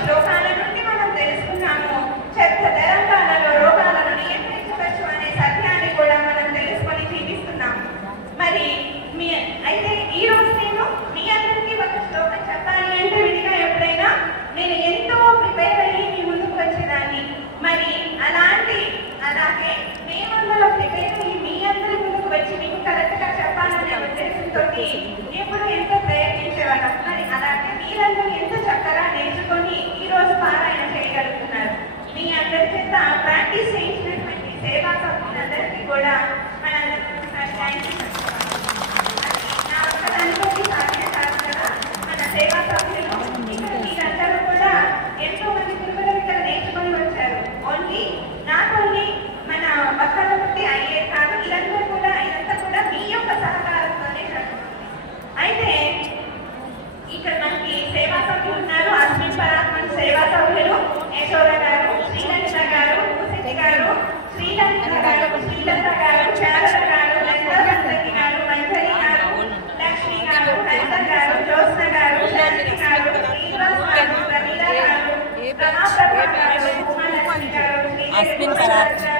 శ్లోకాల నుండి మనం తెలుసుకున్నాము. తెలంగాణలో రోగాలను నియంత్రించవచ్చు అనే సత్యాన్ని కూడా మనం తెలుసుకొని జీవిస్తున్నాము. మరి అయితే ఈ రోజు నేను మీ అందరికీ ఒక శ్లోకం చెప్పాలి అంటే విడిగా ఎప్పుడైనా నేను ఎంతో ప్రిపేర్ అయ్యి మీ ముందుకు వచ్చేదాన్ని. మరి అలాగే మేమందరూ ప్రిపేర్ అయ్యి మీ అందరి ముందుకు వచ్చి మీకు కరెక్ట్ గా చెప్పాలనే ఉద్దేశంతో ఎప్పుడు ఎంతో ప్రయత్నించేవాళ్ళం. మరి అలాగే మీరందరూ ఎంతో చక్కగా నేర్చుకొని ఈ రోజు పారాయణ చేయగలుగుతున్నారు. మీ అందరి చేత ప్రాక్టీస్ చేయించినటువంటి సేవా సభ్యులందరికీ కూడా మనందరికీ నా ఒక్కదానికి సాధ్యం కాదు కదా. మన సేవా సభ్యులు మీరందరూ కూడా ఎంతో మంది తిరుమల ఇక్కడ నేర్చుకొని వచ్చారు. నాట్ ఓన్లీ మన భక్తుల బట్టి అయ్యే కాదు, ఇదంతా కూడా మీ యొక్క సహకారంతోనే జరుగుతుంది. అయితే ఇక్కడ మనకి సేవా సభ్యులు ఉన్నారు. అస్మిన్ పరాత్మన్ సేవా సభ్యులు యశోద గారు, శ్రీలంక గారు, భూశెట్టి గారు, శ్రీలంక గారు, శారద గారు, లలితాంతకి గారు, మంజరి గారు, లక్ష్మి గారు, హరిత గారు, జ్యోత్స్న గారు, శాంతి గారు, శ్రీనివాస్ గారు, ప్రమీల గారు, రమాప్రభ గారు, ఉమాలక్ష్మి గారు, శ్రీదేవి గారు,